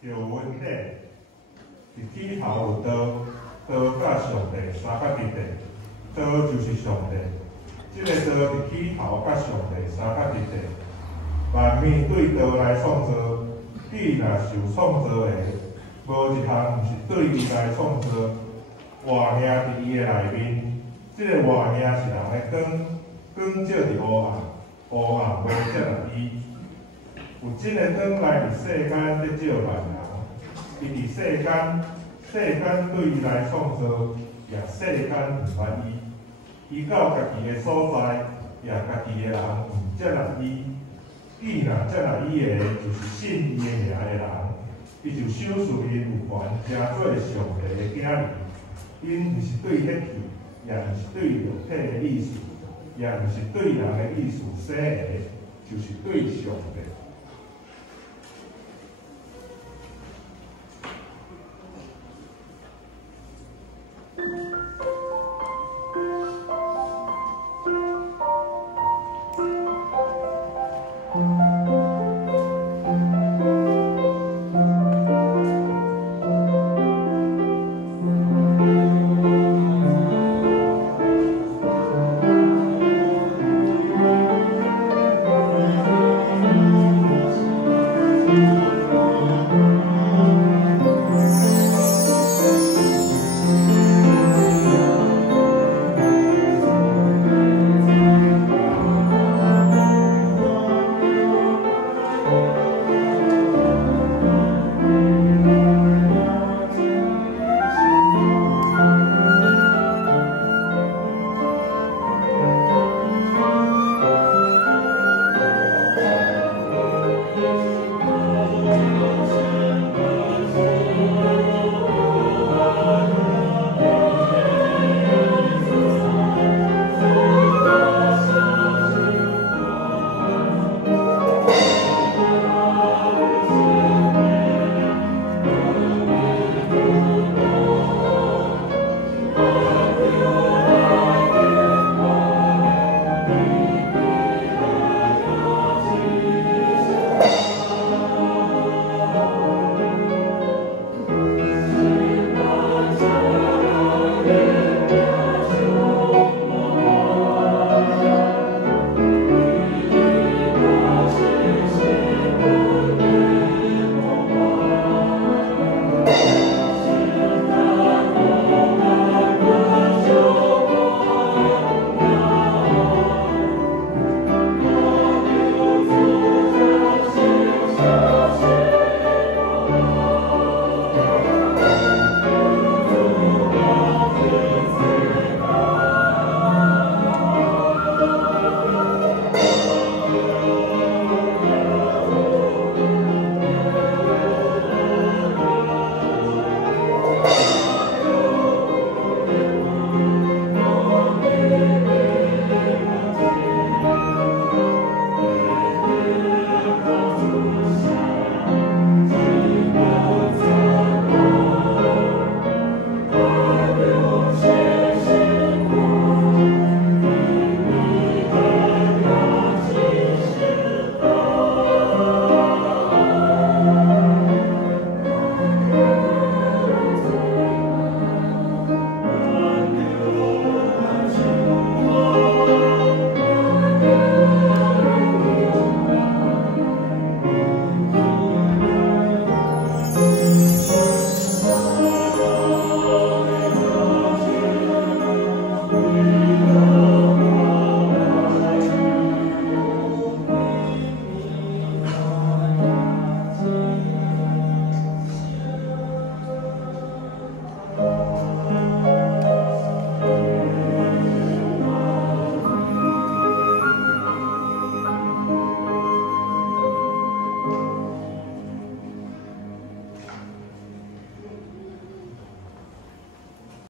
有问题，伫起头有道，道甲上帝三甲伫地，道就是上帝。即个道伫起头甲上帝三甲伫地，万物对道来创造，伊若受创造的，无一项毋是对伊来创造。活命伫伊的内面，即个活命是人的光，光照伫黑暗，黑暗无接纳伊。有真个光来伫世间得照万人，伊伫世间，世间对伊来创造，也世间毋捌伊。伊到家己的所在，也家己的人毋接纳伊。伊若接纳伊的，就是信伊的名的人，伊就赏赐因有权，成做上帝的囝儿。因毋是对迄去，也毋是对肉体的意思，也毋是对人的意思生的，就是对上帝。